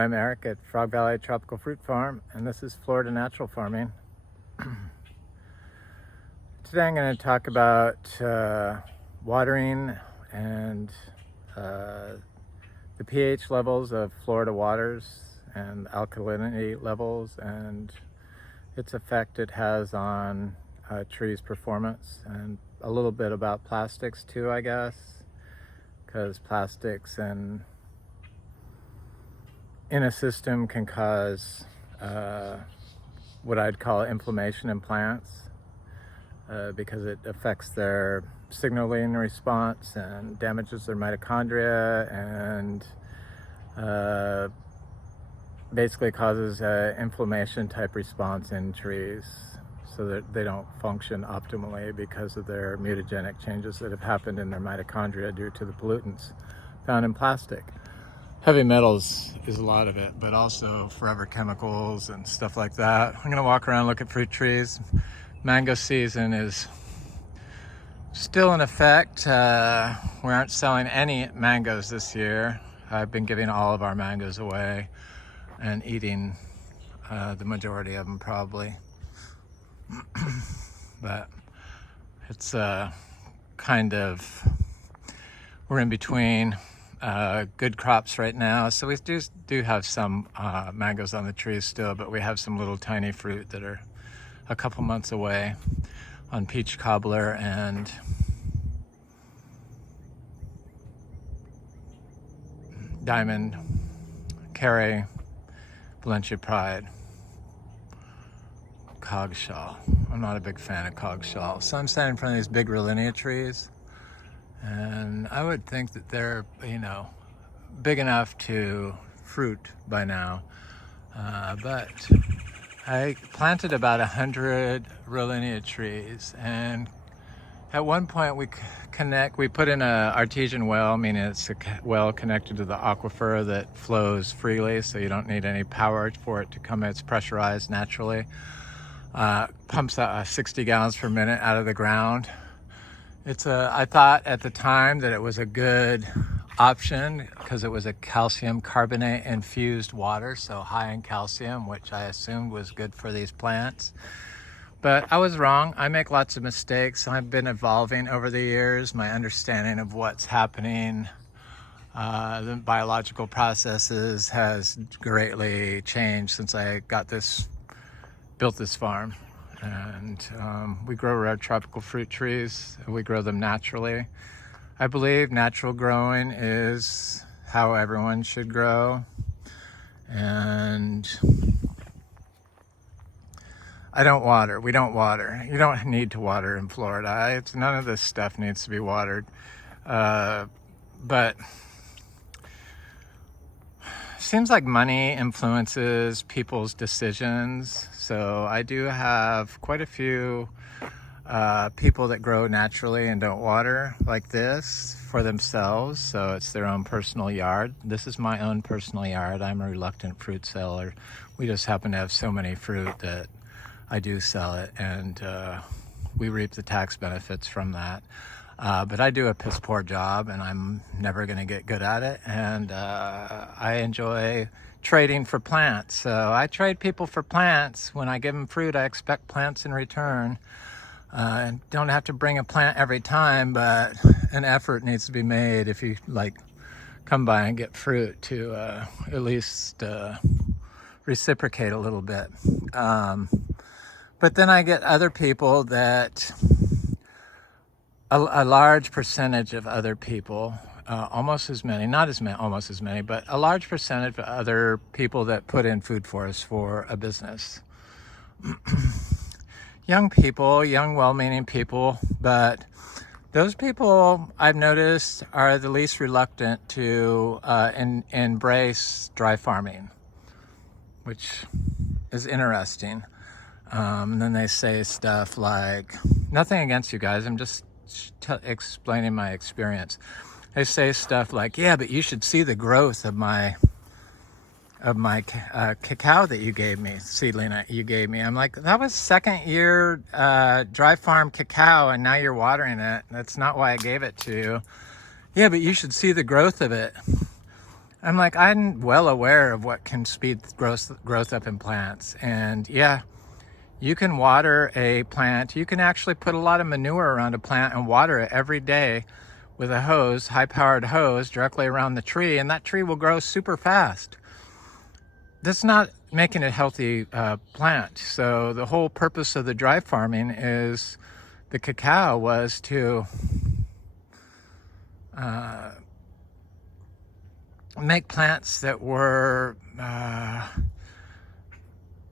I'm Eric at Frog Valley Tropical Fruit Farm, and this is Florida Natural Farming. Today I'm going to talk about watering and the pH levels of Florida waters and alkalinity levels and its effect it has on trees' performance, and a little bit about plastics too, I guess, because plastics in a system can cause what I'd call inflammation in plants because it affects their signaling response and damages their mitochondria and basically causes an inflammation type response in trees so that they don't function optimally because of their mutagenic changes that have happened in their mitochondria due to the pollutants found in plastic. Heavy metals is a lot of it, but also forever chemicals and stuff like that. I'm gonna walk around, look at fruit trees. Mango season is still in effect. We aren't selling any mangoes this year. I've been giving all of our mangoes away and eating the majority of them probably. But it's kind of, we're in between good crops right now, so we do have some mangoes on the trees still, but we have some little tiny fruit that are a couple months away on peach cobbler and diamond, carry, Valencia pride, coggshall. I'm not a big fan of coggshall, so I'm standing in front of these big Rollinia trees. And I would think that they're, big enough to fruit by now. But I planted about 100 Rollinia trees, and at one point we put in an artesian well, meaning it's a well connected to the aquifer that flows freely, so you don't need any power for it to come. It's pressurized naturally. Pumps out 60 gallons per minute out of the ground. I thought at the time that it was a good option because it was a calcium carbonate infused water, so high in calcium, which I assumed was good for these plants. But I was wrong. I make lots of mistakes. I've been evolving over the years. My understanding of what's happening, the biological processes has greatly changed since I built this farm. And we grow our tropical fruit trees. We grow them naturally. I believe natural growing is how everyone should grow. And I don't water. We don't water. You don't need to water in Florida. None of this stuff needs to be watered. But seems like money influences people's decisions. So I do have quite a few people that grow naturally and don't water like this for themselves. So it's their own personal yard. This is my own personal yard. I'm a reluctant fruit seller. We just happen to have so many fruit that I do sell it, and we reap the tax benefits from that. But I do a piss poor job, and I'm never going to get good at it. And I enjoy trading for plants. So I trade people for plants. When I give them fruit, I expect plants in return. And don't have to bring a plant every time, but an effort needs to be made if you come by and get fruit to at least reciprocate a little bit. But then I get other people that a large percentage of other people, almost as many, but a large percentage of other people that put in food for us for a business. Young people, young well-meaning people, but those people I've noticed are the least reluctant to embrace dry farming, which is interesting. And then they say stuff like, nothing against you guys, I'm just explaining my experience. They say stuff like, yeah, but you should see the growth of my cacao that you gave me, seedling that you gave me. I'm like, that was second year dry farm cacao, and now you're watering it. That's not why I gave it to you. Yeah, but you should see the growth of it. I'm like, I'm well aware of what can speed growth up in plants. And yeah, you can water a plant. You can actually put a lot of manure around a plant and water it every day with a hose, high-powered hose, directly around the tree, and that tree will grow super fast. That's not making a healthy plant. So the whole purpose of the dry farming is the cacao was to make plants that were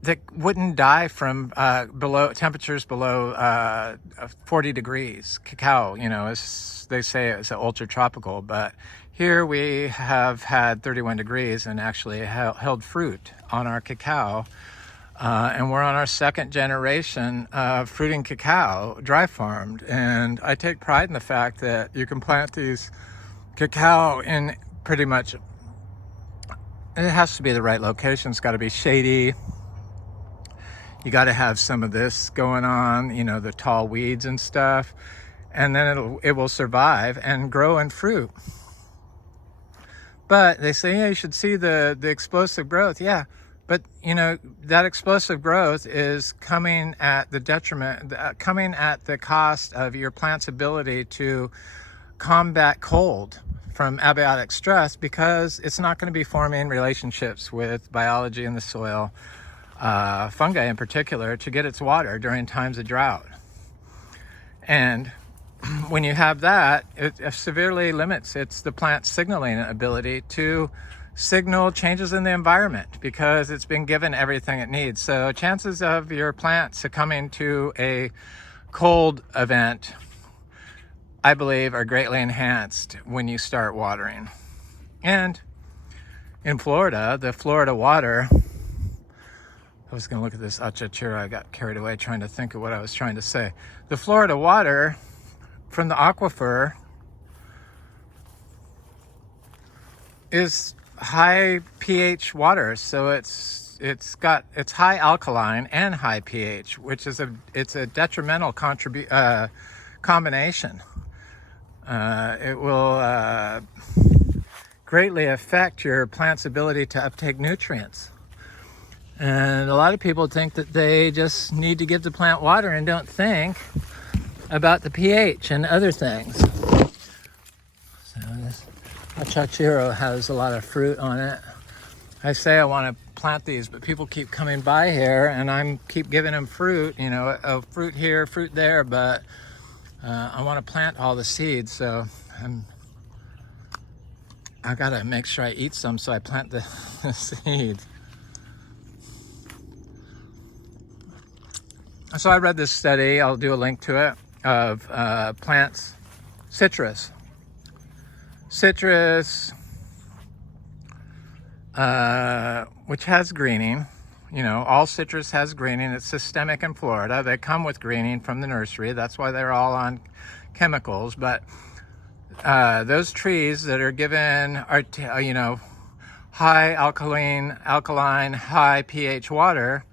that wouldn't die from below temperatures below 40 degrees. Cacao, you know, as they say, it's ultra tropical, but here we have had 31 degrees and actually held fruit on our cacao. And we're on our second generation of fruiting cacao, dry farmed. And I take pride in the fact that you can plant these cacao in pretty much, it has to be the right location. It's got to be shady. You got to have some of this going on, you know, the tall weeds and stuff. And then it will survive and grow and fruit. But they say, yeah, you should see the explosive growth. Yeah. But, you know, that explosive growth is coming at the detriment, coming at the cost of your plant's ability to combat cold from abiotic stress, because it's not going to be forming relationships with biology in the soil, fungi in particular, to get its water during times of drought. And when you have that, it severely limits the plant's signaling ability to signal changes in the environment, because it's been given everything it needs. So chances of your plant succumbing to a cold event, I believe, are greatly enhanced when you start watering. And in Florida, the Florida water, I was going to look at this achachura, I got carried away trying to think of what I was trying to say. The Florida water from the aquifer is high pH water, so it's high alkaline and high pH, which is it's a detrimental combination. It will greatly affect your plant's ability to uptake nutrients. And a lot of people think that they just need to give the plant water and don't think about the pH and other things. So this achachiro has a lot of fruit on it. I say I want to plant these, but people keep coming by here and I keep giving them fruit, you know, a fruit here, fruit there, but I want to plant all the seeds, so I gotta make sure I eat some, so I plant the seeds. So I read this study, I'll do a link to it, of plants, citrus, which has greening. You know, all citrus has greening. It's systemic in Florida. They come with greening from the nursery. That's why they're all on chemicals. But those trees that are given, you know, high alkaline, high pH water,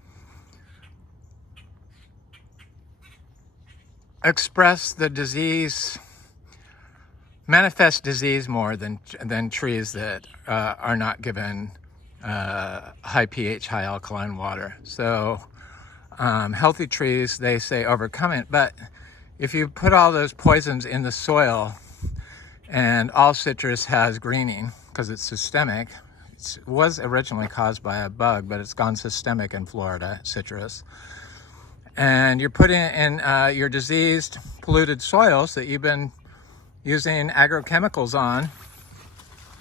express the disease, manifest disease more than trees that are not given high pH, high alkaline water. So healthy trees, they say, overcome it. But if you put all those poisons in the soil, and all citrus has greening because it's systemic, it was originally caused by a bug, but it's gone systemic in Florida, citrus. And you're putting in your diseased, polluted soils that you've been using agrochemicals on,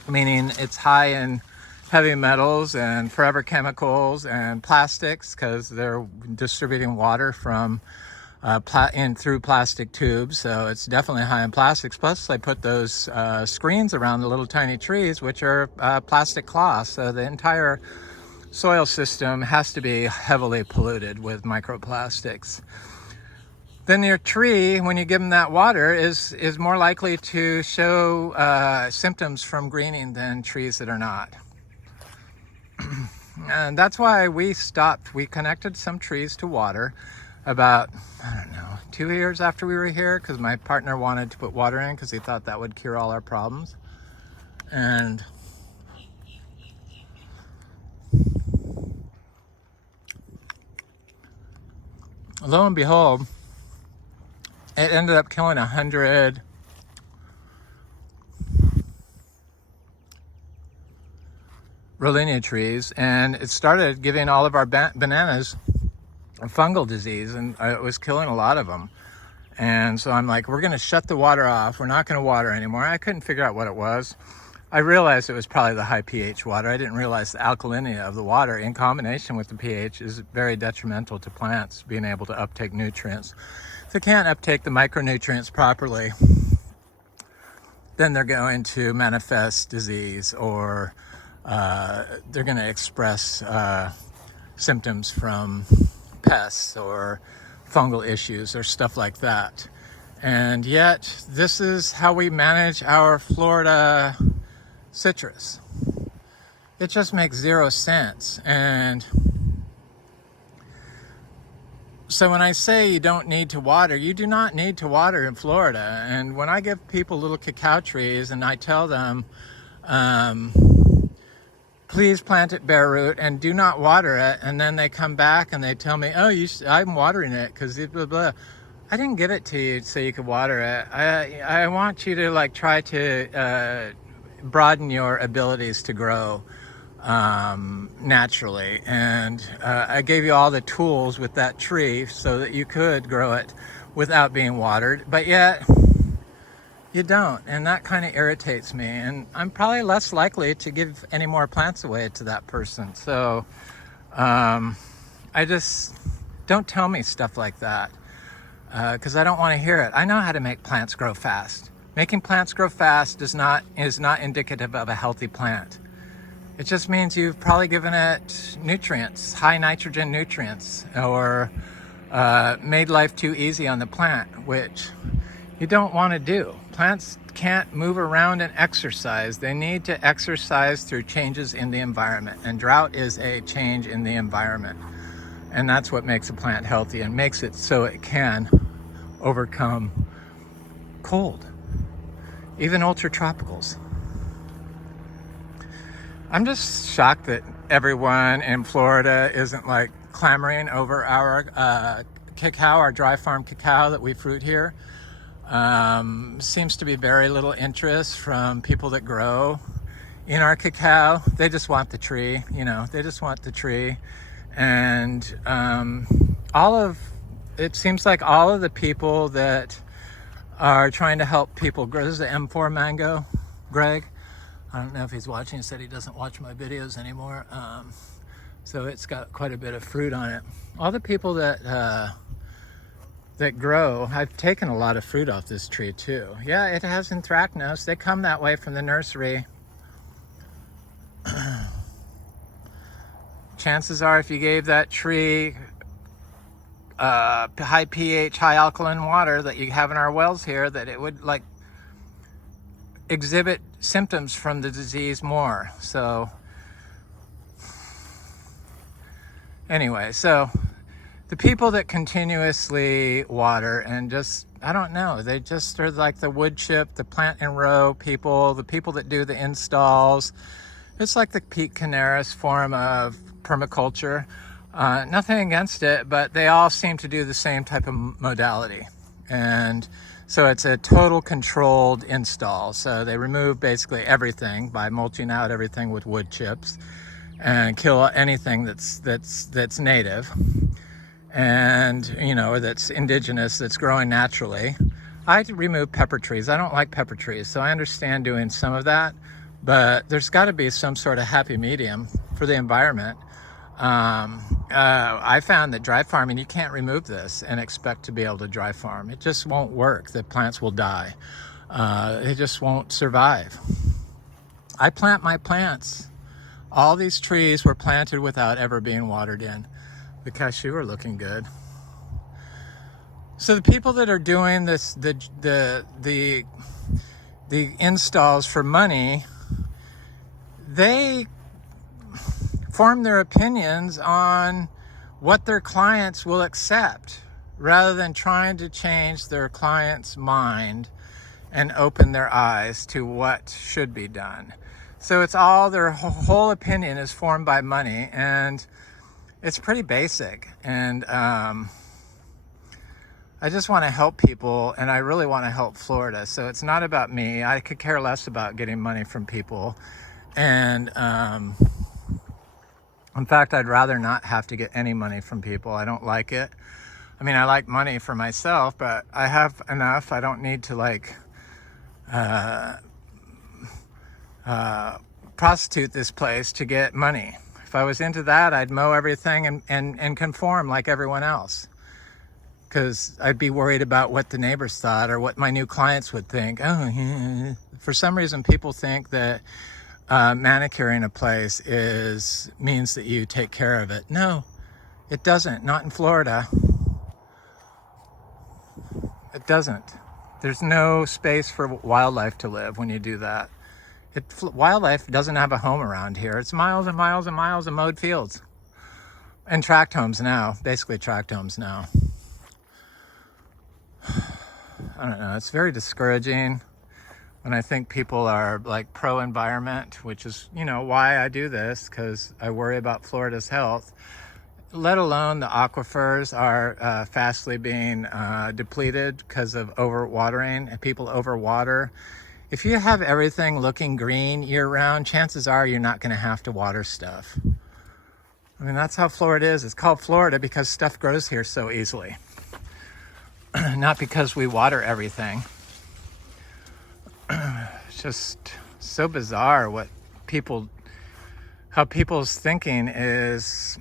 meaning it's high in heavy metals and forever chemicals and plastics, because they're distributing water from through plastic tubes, so it's definitely high in plastics. Plus they put those screens around the little tiny trees, which are plastic cloths, so the entire soil system has to be heavily polluted with microplastics. Then your tree, when you give them that water, is more likely to show symptoms from greening than trees that are not. And that's why we connected some trees to water about, I don't know, 2 years after we were here, because my partner wanted to put water in because he thought that would cure all our problems. And lo and behold, it ended up killing 100 Rollinia trees, and it started giving all of our bananas a fungal disease, and it was killing a lot of them. And so I'm like, we're going to shut the water off. We're not going to water anymore. I couldn't figure out what it was. I realized it was probably the high pH water. I didn't realize the alkalinity of the water in combination with the pH is very detrimental to plants being able to uptake nutrients. If they can't uptake the micronutrients properly, then they're going to manifest disease, or they're going to express symptoms from pests or fungal issues or stuff like that. And yet, this is how we manage our Florida citrus. It just makes zero sense. And so when I say you don't need to water, you do not need to water in Florida. And when I give people little cacao trees and I tell them, please plant it bare root and do not water it, and then they come back and they tell me, oh, I'm watering it because blah, blah. I didn't give it to you so you could water it. I want you to like try to broaden your abilities to grow naturally, and I gave you all the tools with that tree so that you could grow it without being watered, but yet you don't, and that kind of irritates me, and I'm probably less likely to give any more plants away to that person. So I just don't tell me stuff like that, because I don't want to hear it. I know how to make plants grow fast. Making plants grow fast is not indicative of a healthy plant. It just means you've probably given it nutrients, high nitrogen nutrients, or made life too easy on the plant, which you don't want to do. Plants can't move around and exercise. They need to exercise through changes in the environment, and drought is a change in the environment. And that's what makes a plant healthy and makes it so it can overcome cold, even ultra tropicals. I'm just shocked that everyone in Florida isn't like clamoring over our cacao, our dry farm cacao that we fruit here. Seems to be very little interest from people that grow in our cacao. They just want the tree, they just want the tree. And it seems like all of the people that are trying to help people grow, this is the M4 mango, Greg. I don't know if he's watching. He said he doesn't watch my videos anymore. So it's got quite a bit of fruit on it. All the people that grow, I've taken a lot of fruit off this tree too. Yeah, it has anthracnose. They come that way from the nursery. Chances are if you gave that tree high pH, high alkaline water that you have in our wells here, that it would like exhibit symptoms from the disease more. So anyway, so the people that continuously water and just, I don't know, they just are like the wood chip, the plant and row people, the people that do the installs. It's like the Pete Canaris form of permaculture. Nothing against it, but they all seem to do the same type of modality. And so it's a total controlled install. So they remove basically everything by mulching out everything with wood chips and kill anything that's native and, or that's indigenous, that's growing naturally. I remove pepper trees. I don't like pepper trees, so I understand doing some of that, but there's got to be some sort of happy medium for the environment. I found that dry farming, you can't remove this and expect to be able to dry farm. It just won't work. The plants will die. They just won't survive. I plant my plants. All these trees were planted without ever being watered in. The cashew are looking good. So the people that are doing this, the installs for money, they form their opinions on what their clients will accept rather than trying to change their client's mind and open their eyes to what should be done. So it's all, their whole opinion is formed by money, and it's pretty basic. And I just want to help people, and I really want to help Florida. So it's not about me. I could care less about getting money from people. And in fact, I'd rather not have to get any money from people. I don't like it. I mean, I like money for myself, but I have enough. I don't need to like prostitute this place to get money. If I was into that, I'd mow everything and conform like everyone else. Because I'd be worried about what the neighbors thought or what my new clients would think. Oh, for some reason, people think that manicuring a place means that you take care of it. No, it doesn't. Not in Florida. It doesn't. There's no space for wildlife to live when you do that. Wildlife doesn't have a home around here. It's miles and miles and miles of mowed fields. And tract homes now. Basically tract homes now. I don't know. It's very discouraging when I think people are like pro-environment, which is, you know, why I do this, because I worry about Florida's health. Let alone the aquifers are fastly being depleted because of overwatering, and people overwater. If you have everything looking green year-round, chances are you're not going to have to water stuff. I mean, that's how Florida is. It's called Florida because stuff grows here so easily. Not because we water everything. It's just so bizarre how people's thinking is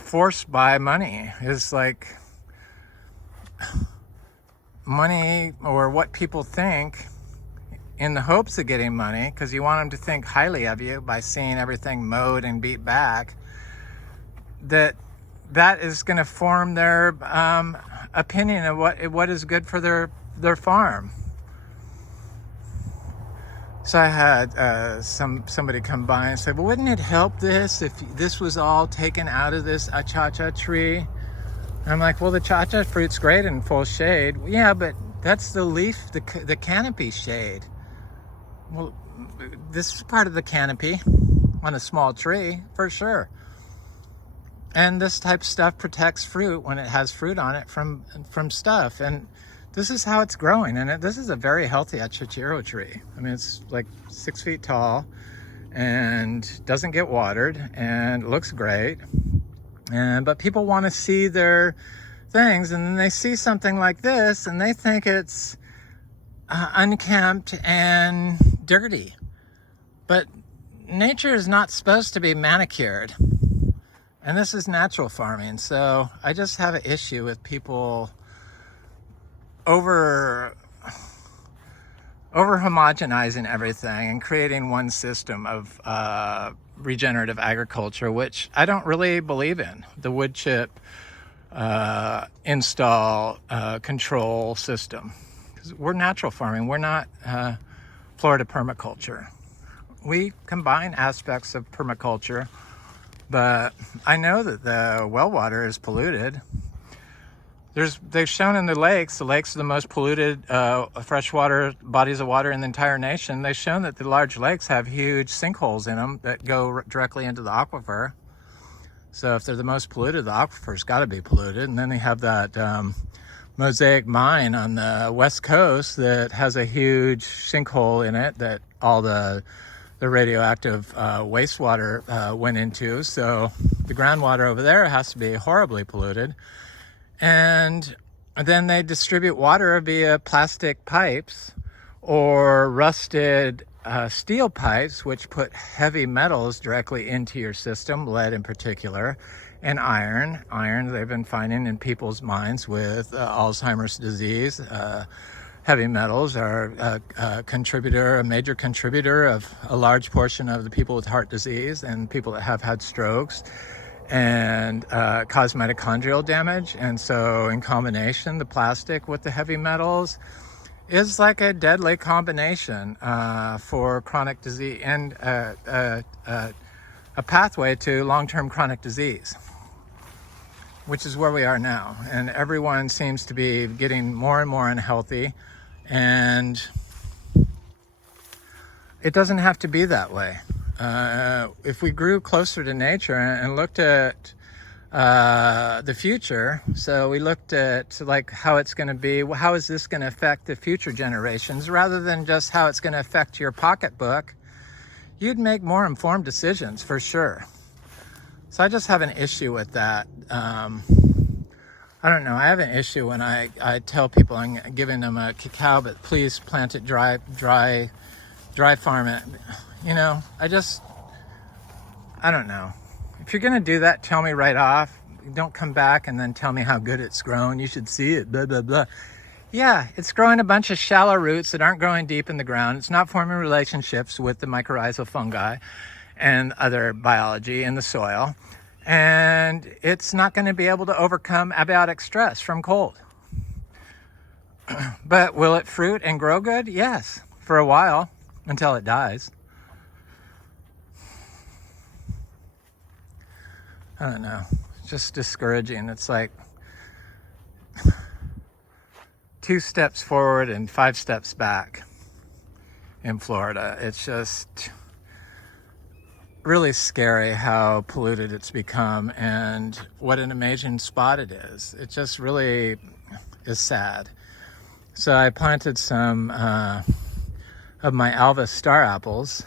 forced by money. It's like money, or what people think in the hopes of getting money, because you want them to think highly of you by seeing everything mowed and beat back, that is going to form their opinion of what is good for their farm. So I had somebody come by and say, well, wouldn't it help this if this was all taken out of this achacha tree? And I'm like, well, the chacha fruit's great in full shade. Yeah, but that's the leaf, the canopy shade. Well, this is part of the canopy on a small tree, for sure. And this type of stuff protects fruit when it has fruit on it from stuff. And this is how it's growing. And this is a very healthy achachiro tree. I mean, it's like 6 feet tall and doesn't get watered and looks great. But people want to see their things, and then they see something like this and they think it's unkempt and dirty. But nature is not supposed to be manicured. And this is natural farming. So I just have an issue with people over homogenizing everything and creating one system of regenerative agriculture, which I don't really believe in. The wood chip install control system. Because we're natural farming. We're not Florida permaculture. We combine aspects of permaculture, but I know that the well water is polluted. They've shown in the lakes are the most polluted freshwater bodies of water in the entire nation. They've shown that the large lakes have huge sinkholes in them that go directly into the aquifer. So if they're the most polluted, the aquifer's got to be polluted. And then they have that Mosaic mine on the west coast that has a huge sinkhole in it that all the radioactive wastewater went into. So the groundwater over there has to be horribly polluted. And then they distribute water via plastic pipes or rusted steel pipes, which put heavy metals directly into your system, lead in particular, and iron. Iron they've been finding in people's minds with Alzheimer's disease. Heavy metals are a major contributor of a large portion of the people with heart disease and people that have had strokes, and cause mitochondrial damage. And so in combination, the plastic with the heavy metals is like a deadly combination for chronic disease and a pathway to long-term chronic disease, which is where we are now. And everyone seems to be getting more and more unhealthy, and it doesn't have to be that way. if we grew closer to nature and looked at the future, so we looked at like how it's going to be, how is this going to affect the future generations, rather than just how it's going to affect your pocketbook, you'd make more informed decisions for sure. So I just have an issue with that. I don't know. I have an issue when I tell people I'm giving them a cacao, but please plant it dry farm it. You know, I don't know. If you're going to do that, tell me right off. Don't come back and then tell me how good it's grown. You should see it, blah, blah, blah. Yeah, it's growing a bunch of shallow roots that aren't growing deep in the ground. It's not forming relationships with the mycorrhizal fungi and other biology in the soil. And it's not going to be able to overcome abiotic stress from cold. But will it fruit and grow good? Yes, for a while, until it dies. I don't know. It's just discouraging. It's like 2 steps forward and 5 steps back in Florida. It's just really scary how polluted it's become and what an amazing spot it is. It just really is sad. So I planted some of my Alva star apples.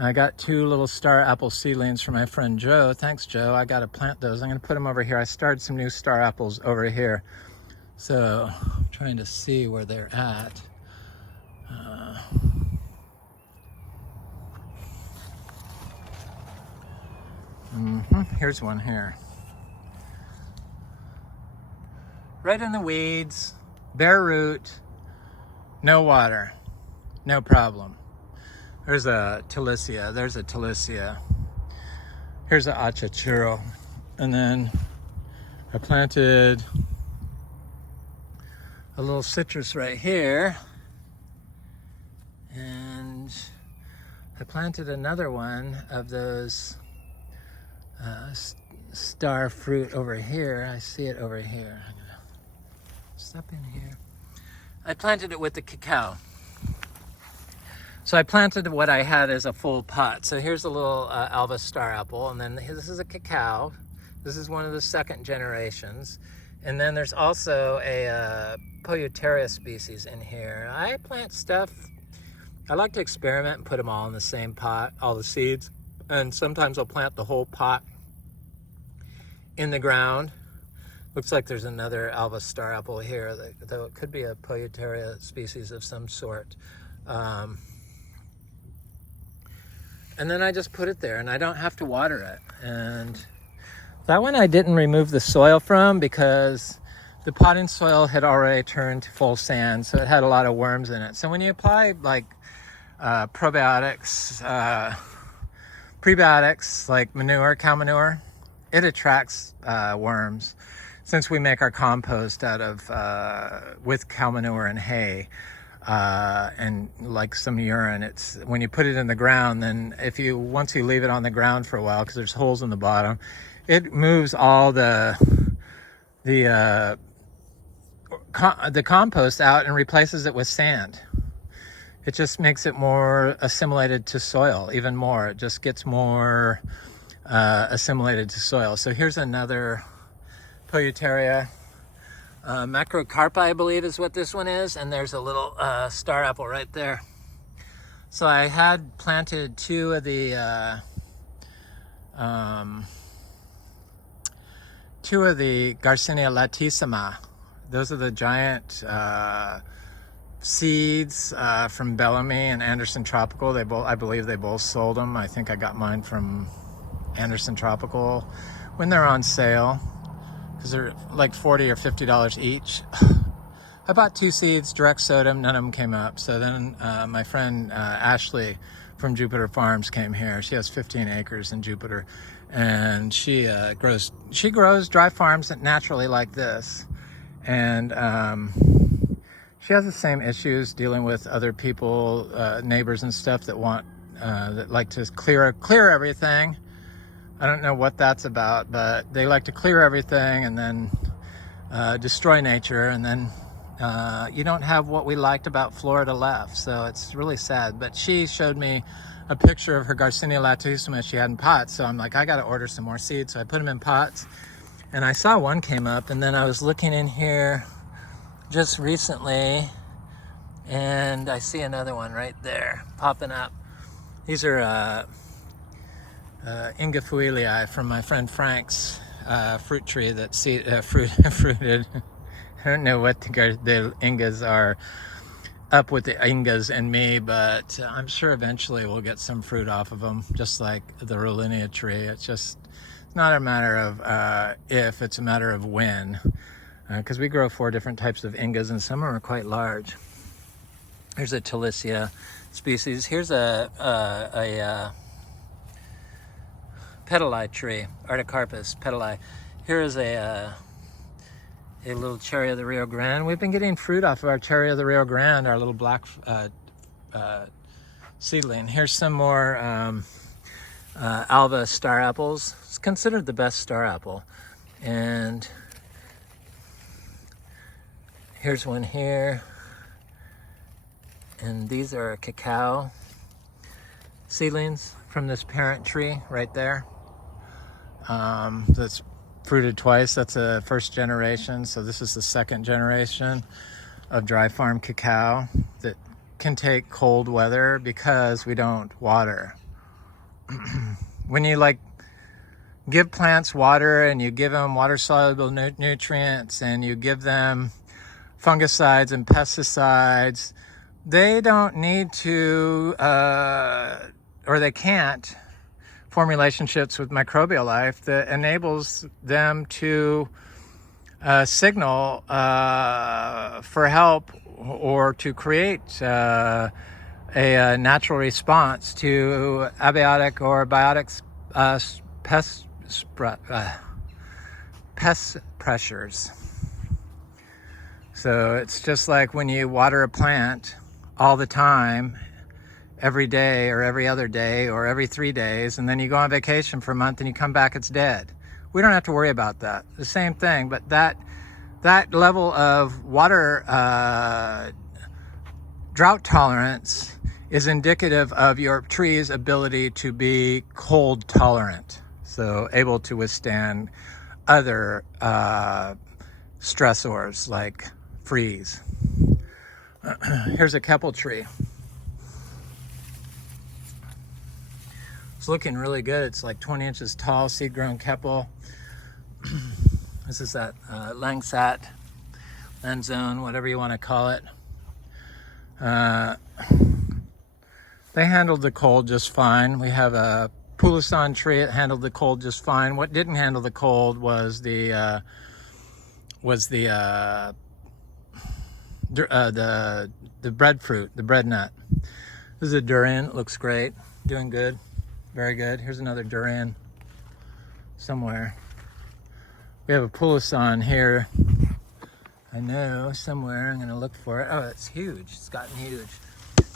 I got 2 little star apple seedlings from my friend Joe. Thanks, Joe. I got to plant those. I'm going to put them over here. I started some new star apples over here. So I'm trying to see where they're at. Here's one here. Right in the weeds, bare root, no water, no problem. There's a Talicia, Here's a achachuro. And then I planted a little citrus right here. And I planted another one of those star fruit over here. I see it over here. I'm gonna step in here. I planted it with the cacao. So I planted what I had as a full pot. So here's a little Alva star apple, and then this is a cacao. This is one of the 2nd generations. And then there's also a Pollutants species in here. I plant stuff. I like to experiment and put them all in the same pot, all the seeds. And sometimes I'll plant the whole pot in the ground. Looks like there's another Alva star apple here, though it could be a Pollutants species of some sort. And then I just put it there, and I don't have to water it. And that one I didn't remove the soil from because the potting soil had already turned to full sand, so it had a lot of worms in it. So when you apply like probiotics, prebiotics like manure, cow manure, it attracts worms. Since we make our compost out of with cow manure and hay, and like some urine, it's when you put it in the ground, then once you leave it on the ground for a while, because there's holes in the bottom, it moves all the compost out and replaces it with sand. It just makes it more assimilated to soil, even more. It just gets more assimilated to soil. So here's another Pollutaria. Macrocarpa, I believe, is what this one is, and there's a little star apple right there. So I had planted 2 of the Garcinia latissima. Those are the giant seeds from Bellamy and Anderson Tropical. I believe they both sold them. I think I got mine from Anderson Tropical when they're on sale, because they're like $40 or $50 each. I bought 2 seeds, direct sowed them, none of them came up. So then my friend Ashley from Jupiter Farms came here. She has 15 acres in Jupiter, and she grows dry farms naturally like this. And she has the same issues dealing with other people, neighbors and stuff that like to clear everything. I don't know what that's about, but they like to clear everything and then destroy nature, and then you don't have what we liked about Florida left. So it's really sad. But she showed me a picture of her Garcinia latissima she had in pots. So I'm like, I got to order some more seeds. So I put them in pots, and I saw one came up, and then I was looking in here just recently, and I see another one right there popping up. These are Ingafuilii from my friend Frank's fruit tree that fruited. I don't know what the Ingas are up with the Ingas and me, but I'm sure eventually we'll get some fruit off of them, just like the Rollinia tree. It's not a matter of if, it's a matter of when, because we grow 4 different types of Ingas, and some of them are quite large. Here's a Talicia species. Here's a petali tree, Artocarpus petali. Here is a little cherry of the Rio Grande. We've been getting fruit off of our cherry of the Rio Grande, our little black seedling. Here's some more Alba star apples. It's considered the best star apple. And here's one here. And these are cacao seedlings from this parent tree right there. That's fruited twice. That's a first generation. So this is the second generation of dry farm cacao that can take cold weather because we don't water. When you give plants water, and you give them water soluble nutrients, and you give them fungicides and pesticides, they don't need to, or they can't, form relationships with microbial life that enables them to signal for help, or to create a natural response to abiotic or biotic pest pressures. So it's just like when you water a plant all the time, every day or every other day or every 3 days, and then you go on vacation for a month and you come back, it's dead. We don't have to worry about that. The same thing, but that level of water drought tolerance is indicative of your tree's ability to be cold tolerant, so able to withstand other stressors like freeze. Here's a Keppel tree. It's looking really good. It's like 20 inches tall, seed-grown Keppel. This is that Langsat, Lanzone, whatever you want to call it. They handled the cold just fine. We have a Poulisson tree that handled the cold just fine. What didn't handle the cold was the breadfruit, the bread nut. This is a durian. It looks great. Doing good. Very good. Here's another durian somewhere. We have a Poulisson here. I know, somewhere. I'm going to look for it. Oh, it's huge. It's gotten huge.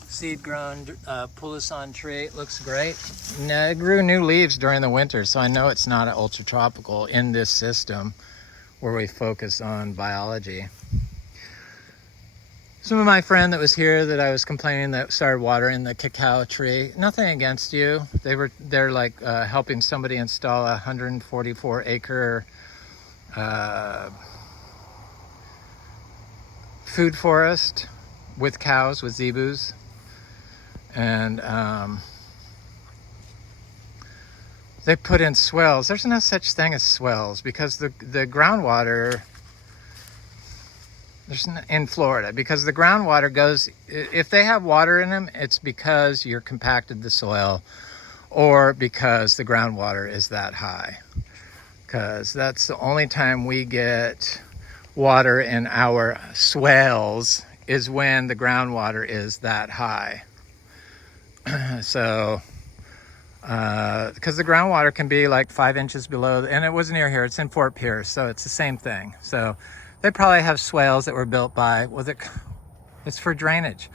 Seed-grown Poulisson tree. It looks great. It grew new leaves during the winter, so I know it's not an ultra-tropical in this system where we focus on biology. Some of my friend that was here that I was complaining that started watering the cacao tree. Nothing against you. They're like helping somebody install a 144-acre food forest with cows, with zebus, and they put in swells. There's no such thing as swells because the groundwater. In Florida, because the groundwater goes, if they have water in them, it's because you're compacted the soil, or because the groundwater is that high. Because that's the only time we get water in our swales, is when the groundwater is that high. So because the groundwater can be like 5 inches below, and it wasn't near here, it's in Fort Pierce, so it's the same thing. So they probably have swales that were built by, it's for drainage.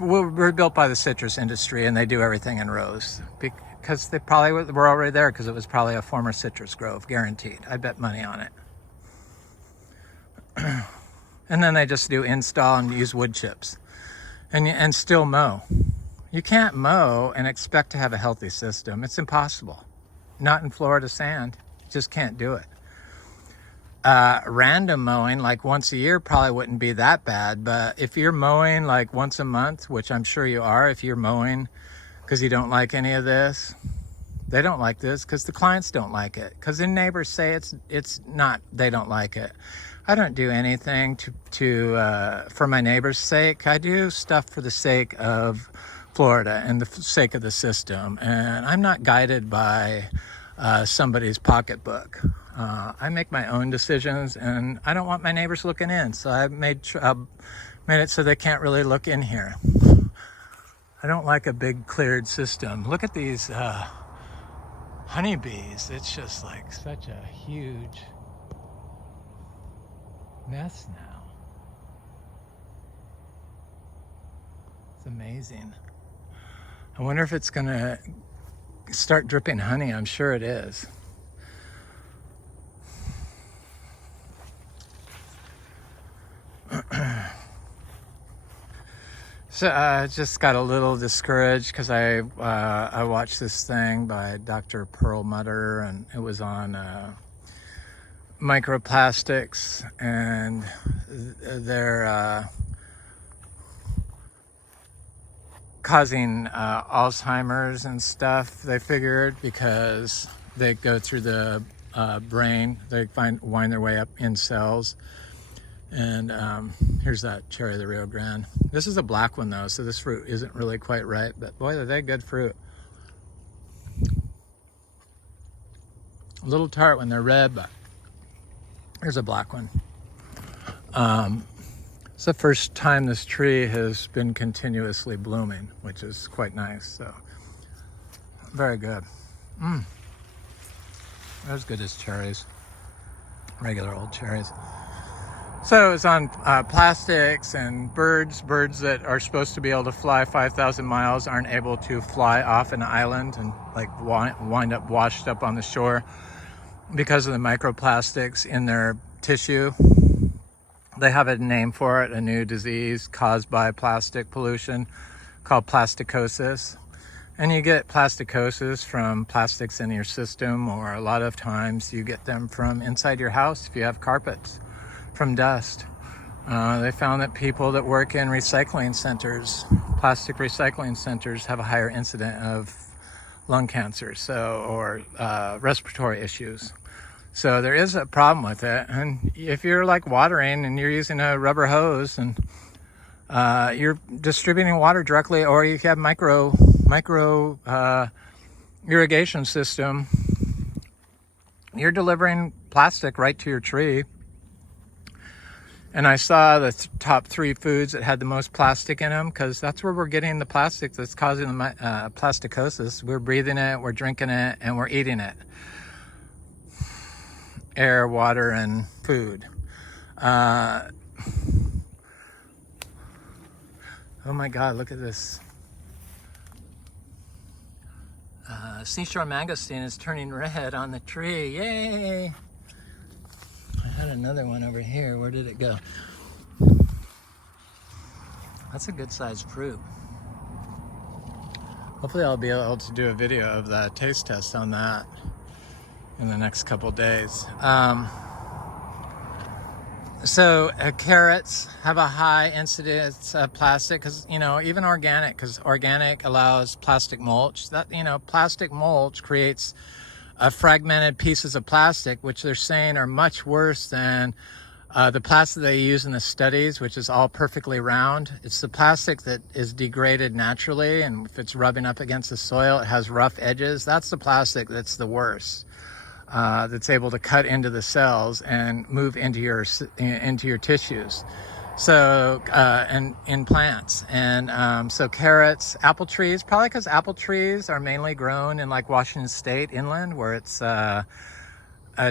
Were built by the citrus industry, and they do everything in rows because they probably were already there, because it was probably a former citrus grove, guaranteed. I bet money on it. And then they just do install and use wood chips and still mow. You can't mow and expect to have a healthy system. It's impossible. Not in Florida sand. Just can't do it. Random mowing, like once a year, probably wouldn't be that bad. But if you're mowing like once a month, which I'm sure you are, if you're mowing because you don't like any of this, they don't like this because the clients don't like it. Because the neighbors say it's not, they don't like it. I don't do anything for my neighbor's sake. I do stuff for the sake of Florida and the sake of the system. And I'm not guided by somebody's pocketbook. I make my own decisions, and I don't want my neighbors looking in. So I made it so they can't really look in here. I don't like a big cleared system. Look at these honeybees. It's just like such a huge mess now. It's amazing. I wonder if it's gonna start dripping honey. I'm sure it is. So I just got a little discouraged because I watched this thing by Dr. Perlmutter, and it was on microplastics, and they're causing Alzheimer's and stuff, they figured, because they go through the brain. They wind their way up in cells. And here's that cherry of the Rio Grande. This is a black one though, so this fruit isn't really quite ripe, but boy, are they good fruit. A little tart when they're red, but here's a black one. It's the first time this tree has been continuously blooming, which is quite nice. So very good. They're as good as cherries, regular old cherries. So it's on plastics and birds that are supposed to be able to fly 5,000 miles aren't able to fly off an island and like wind up washed up on the shore because of the microplastics in their tissue. They have a name for it, a new disease caused by plastic pollution called plasticosis. And you get plasticosis from plastics in your system, or a lot of times you get them from inside your house if you have carpets, from dust. They found that people that work in recycling centers, plastic recycling centers, have a higher incident of lung cancer, or respiratory issues. So there is a problem with it. And if you're like watering and you're using a rubber hose and you're distributing water directly, or you have micro irrigation system, you're delivering plastic right to your tree. And I saw the top 3 foods that had the most plastic in them, because that's where we're getting the plastic that's causing the plasticosis. We're breathing it, we're drinking it, and we're eating it. Air, water, and food. Oh my God, look at this. Seashore mangosteen is turning red on the tree. Yay! I had another one over here. Where did it go? That's a good sized fruit. Hopefully I'll be able to do a video of the taste test on that in the next couple days. So carrots have a high incidence of plastic, because even organic, because organic allows plastic mulch. That plastic mulch creates fragmented pieces of plastic, which they're saying are much worse than the plastic they use in the studies, which is all perfectly round. It's the plastic that is degraded naturally, and if it's rubbing up against the soil, it has rough edges. That's the plastic that's the worst. That's able to cut into the cells and move into your tissues. So and in plants, and so carrots, apple trees, probably because apple trees are mainly grown in like Washington State inland, where it's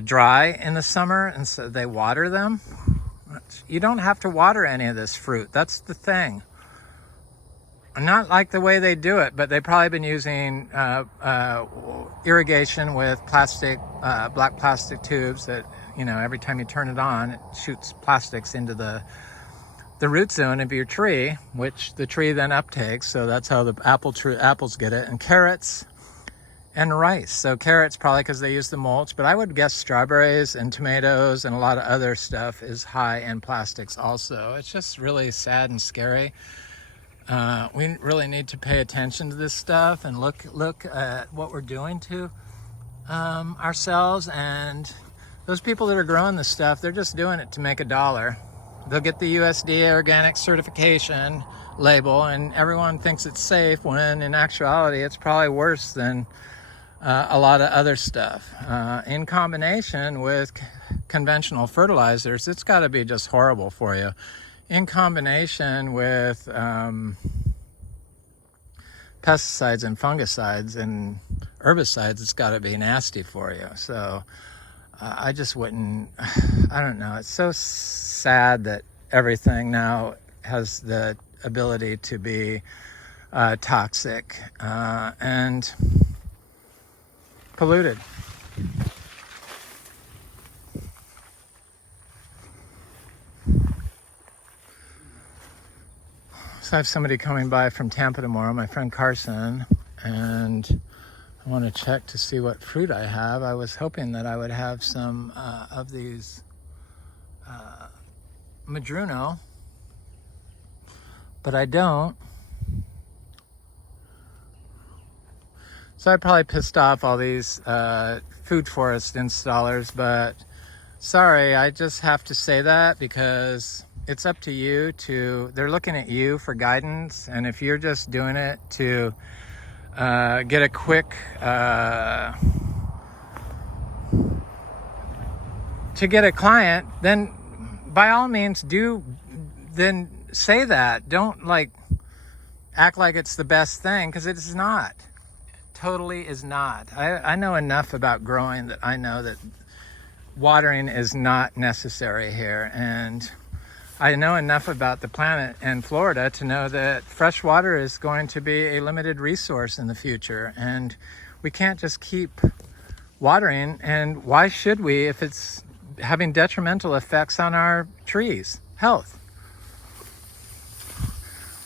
dry in the summer, and so they water them. You don't have to water any of this fruit. That's the thing. Not like the way they do it, but they've probably been using irrigation with plastic, black plastic tubes that, every time you turn it on, it shoots plastics into the the root zone of your tree, which the tree then uptakes. So that's how the apples get it. And carrots and rice. So carrots probably because they use the mulch, but I would guess strawberries and tomatoes and a lot of other stuff is high in plastics also. It's just really sad and scary. We really need to pay attention to this stuff and look at what we're doing to ourselves. And those people that are growing this stuff, they're just doing it to make $1. They'll get the USDA organic certification label, and everyone thinks it's safe, when in actuality it's probably worse than a lot of other stuff. In combination with conventional fertilizers, it's got to be just horrible for you. In combination with pesticides and fungicides and herbicides, it's got to be nasty for you. So I just wouldn't, I don't know. It's so sad that everything now has the ability to be toxic and polluted. So I have somebody coming by from Tampa tomorrow, my friend Carson, and I want to check to see what fruit I have. I was hoping that I would have some of these Madruno, but I don't. So I probably pissed off all these food forest installers, but sorry, I just have to say that because it's up to you to, they're looking at you for guidance, and if you're just doing it to get a quick, to get a client, then by all means then say that. Don't like act like it's the best thing, because it is not. Totally is not. I know enough about growing that I know that watering is not necessary here, and I know enough about the planet and Florida to know that fresh water is going to be a limited resource in the future, and we can't just keep watering. And why should we if it's having detrimental effects on our trees' health?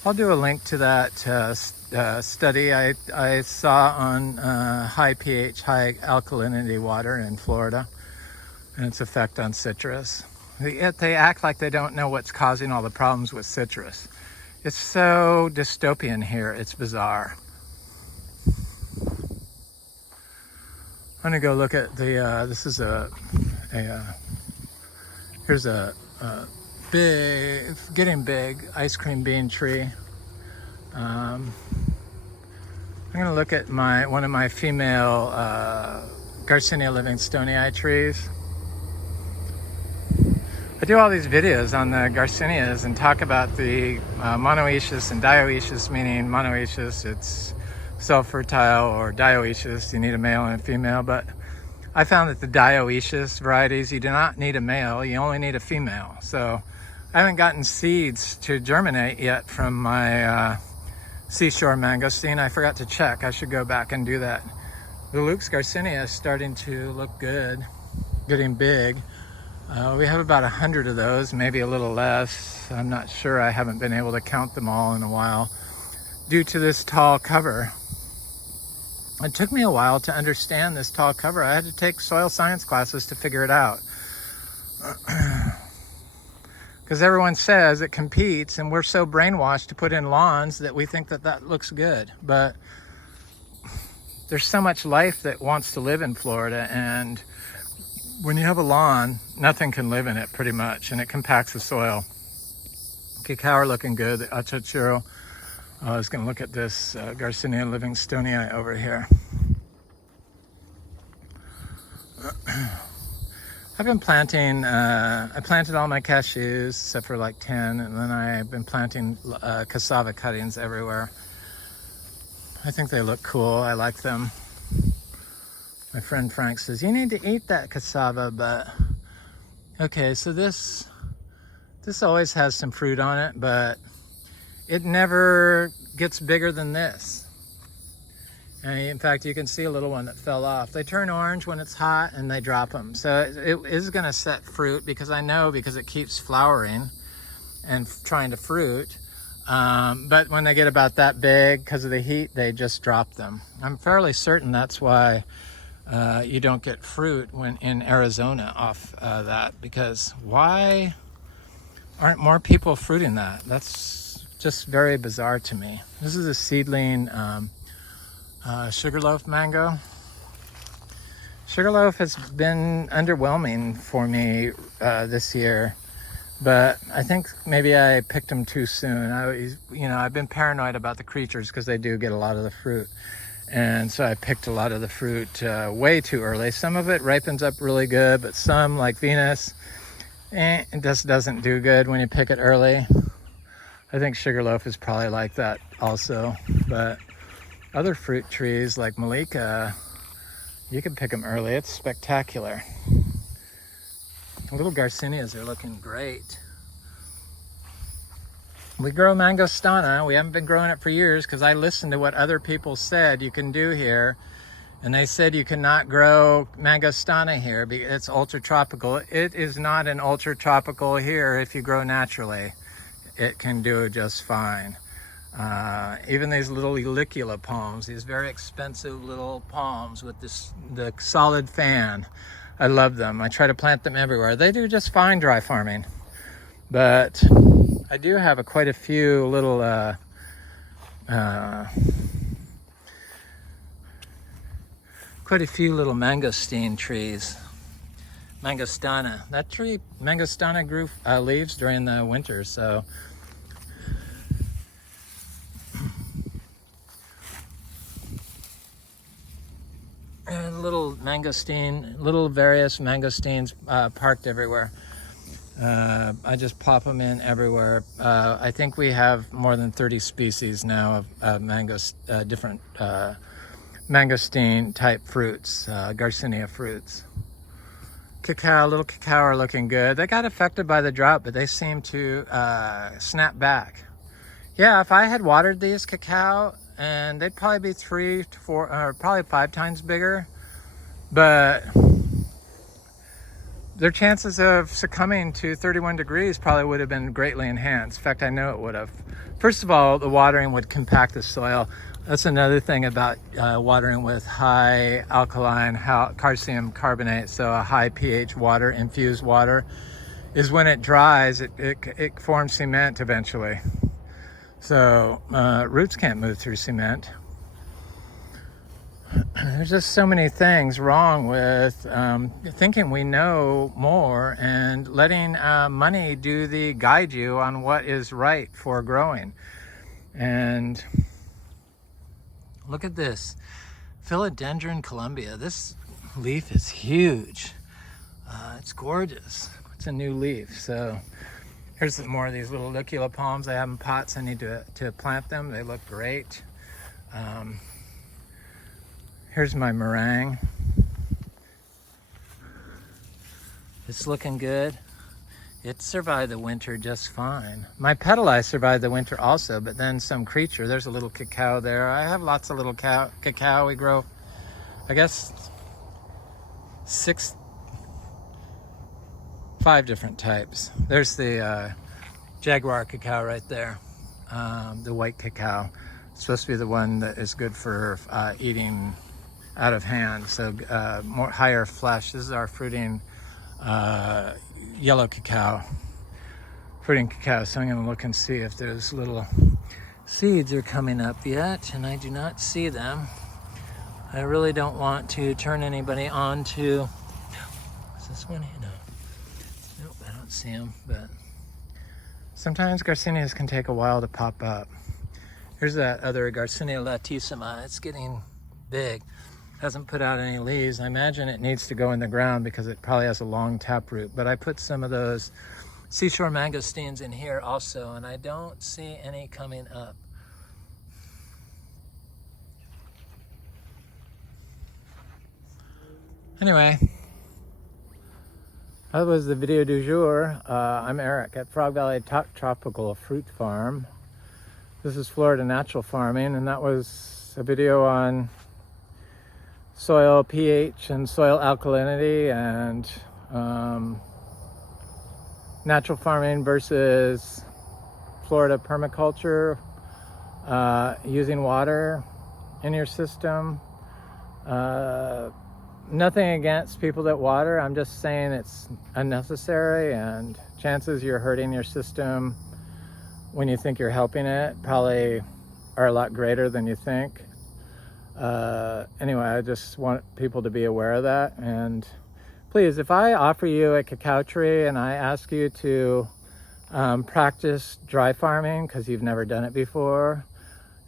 I'll do a link to that study I saw on high pH, high alkalinity water in Florida and its effect on citrus. Yet they act like they don't know what's causing all the problems with citrus. It's so dystopian here, it's bizarre. I'm gonna go look at the, this is here's a big, getting big ice cream bean tree. I'm gonna look at one of my female Garcinia Livingstonii trees. I do all these videos on the Garcinias and talk about the monoecious and dioecious, meaning monoecious, it's self-fertile, or dioecious, you need a male and a female. But I found that the dioecious varieties, you do not need a male, you only need a female. So I haven't gotten seeds to germinate yet from my seashore mangosteen. I forgot to check. I should go back and do that. The Luke's Garcinia is starting to look good, getting big. We have about 100 of those, maybe a little less. I'm not sure. I haven't been able to count them all in a while due to this tall cover. It took me a while to understand this tall cover. I had to take soil science classes to figure it out. Because everyone says it competes, and we're so brainwashed to put in lawns that we think that that looks good. But there's so much life that wants to live in Florida, and when you have a lawn, nothing can live in it pretty much, and it compacts the soil. Cacao are looking good. The achachuro. I was going to look at this Garcinia Livingstonii over here. I've been planting, I planted all my cashews except for like 10, and then I've been planting cassava cuttings everywhere. I think they look cool. I like them. My friend Frank says, you need to eat that cassava, but okay, so this always has some fruit on it, but it never gets bigger than this. And in fact, you can see a little one that fell off. They turn orange when it's hot and they drop them. So it is gonna set fruit, because I know, because it keeps flowering. and trying to fruit. But when they get about that big, because of the heat, they just drop them. I'm fairly certain that's why you don't get fruit when in Arizona off that, because why aren't more people fruiting that? That's just very bizarre to me. This is a seedling sugarloaf mango. Sugarloaf has been underwhelming for me this year, but I think maybe I picked them too soon. I've been paranoid about the creatures because they do get a lot of the fruit. And so I picked a lot of the fruit way too early. Some of it ripens up really good, but some, like Venus, it just doesn't do good when you pick it early. I think Sugarloaf is probably like that also. But other fruit trees like Malika, you can pick them early. It's spectacular. The little Garcinias are looking great. We grow mangostana. We haven't been growing it for years because I listened to what other people said you can do here. And they said you cannot grow mangostana here because it's ultra tropical. It is not an ultra tropical here if you grow naturally. It can do just fine. Even these little Eulicula palms, these very expensive little palms with the solid fan. I love them. I try to plant them everywhere. They do just fine dry farming. But I do have quite a few little mangosteen trees. Mangostana. That tree, mangostana, grew leaves during the winter, so. Little various mangosteens parked everywhere. I just pop them in everywhere. I think we have more than 30 species now of different mangosteen type fruits, Garcinia fruits. Little cacao are looking good. They got affected by the drought, but they seem to snap back. Yeah, if I had watered these cacao, and they'd probably be 3 to 4, or probably 5 times bigger, but their chances of succumbing to 31 degrees probably would have been greatly enhanced. In fact, I know it would have. First of all, the watering would compact the soil. That's another thing about watering with high alkaline calcium carbonate, so a high pH water, infused water, is when it dries, it forms cement eventually. So roots can't move through cement. There's just so many things wrong with thinking we know more and letting money guide you on what is right for growing. And look at this, Philodendron Columbia. This leaf is huge. It's gorgeous. It's a new leaf. So here's some more of these little lucula palms. I have in pots. I need to plant them. They look great. Here's my meringue. It's looking good. It survived the winter just fine. My petali survived the winter also, but then some creature, there's a little cacao there. I have lots of little cacao. We grow, I guess, 5 different types. There's the jaguar cacao right there, the white cacao. It's supposed to be the one that is good for eating out of hand, so more higher flesh. This is our fruiting yellow cacao, fruiting cacao. So I'm going to look and see if those little seeds are coming up yet, and I do not see them. I really don't want to turn anybody on to. Is this one? No. Nope, I don't see them. But sometimes Garcinias can take a while to pop up. Here's that other Garcinia latissima. It's getting big. Hasn't put out any leaves. I imagine it needs to go in the ground because it probably has a long taproot. But I put some of those seashore mangosteens in here also, and I don't see any coming up. Anyway, that was the video du jour. I'm Eric at Frog Valley Tropical Fruit Farm. This is Florida Natural Farming, and that was a video on soil pH and soil alkalinity and natural farming versus Florida permaculture, using water in your system. Nothing against people that water. I'm just saying it's unnecessary, and chances you're hurting your system when you think you're helping it probably are a lot greater than you think. Anyway, I just want people to be aware of that. And please, if I offer you a cacao tree and I ask you to practice dry farming because you've never done it before,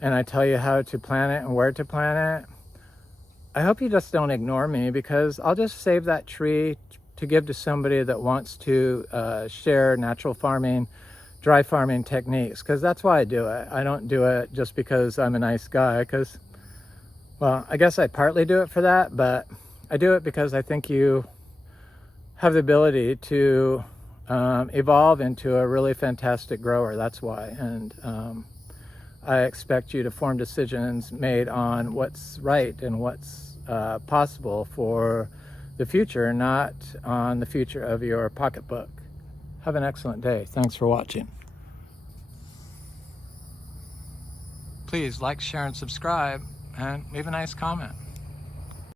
and I tell you how to plant it and where to plant it, I hope you just don't ignore me, because I'll just save that tree to give to somebody that wants to share natural farming, dry farming techniques, because that's why I do it. I don't do it just because I'm a nice guy, because, well, I guess I partly do it for that, but I do it because I think you have the ability to evolve into a really fantastic grower. That's why. And I expect you to form decisions made on what's right and what's possible for the future, not on the future of your pocketbook. Have an excellent day. Thanks for watching. Please like, share, and subscribe, and leave a nice comment.